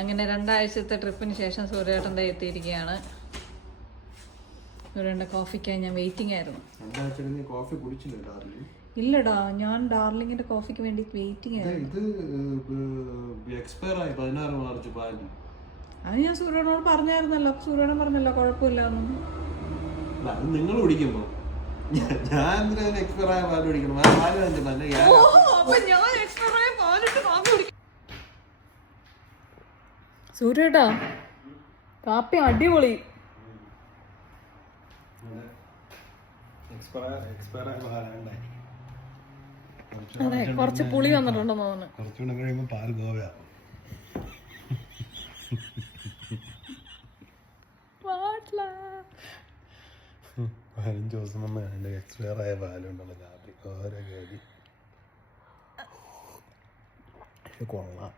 അങ്ങനെ 2 ആഴ്ചത്തെ ട്രിപ്പിന് ശേഷം സൂര്യേട്ടൻ്റെ എത്തിയിരിക്കുകയാണ്. സൂര്യേട്ടൻ്റെ കോഫിക്കായി ഞാൻ വെയിറ്റിംഗ് ആയിരുന്നു. ഇല്ലടാ, ഞാൻ ഡാർലിങ്ങിന്റെ കോഫിക്ക് വേണ്ടി വെയിറ്റിംഗ് ആയിരുന്നു. അത് ഞാൻ സൂര്യേട്ടനോട് പറഞ്ഞായിരുന്നല്ലോ. സൂര്യേട്ടൻ പറഞ്ഞല്ലോ കുഴപ്പമില്ല. നിങ്ങൾ കുടിക്കുമ്പോ സൂര്യേട്ടാ, കാപ്പി അടിപൊളി. അതെ, കുറച്ച് പുളി വന്നിട്ടുണ്ടെന്ന് തോന്നുന്നു. കുറച്ചുകൂടെ കഴിയുമ്പോ പാൽ ഗോവയാ. 15 ദിവസം മുമ്പ് എക്സ്പയർ ആയ പാലുണ്ടല്ലോ കാപ്പി. ഓരോ ഗതി കൊള്ളാം.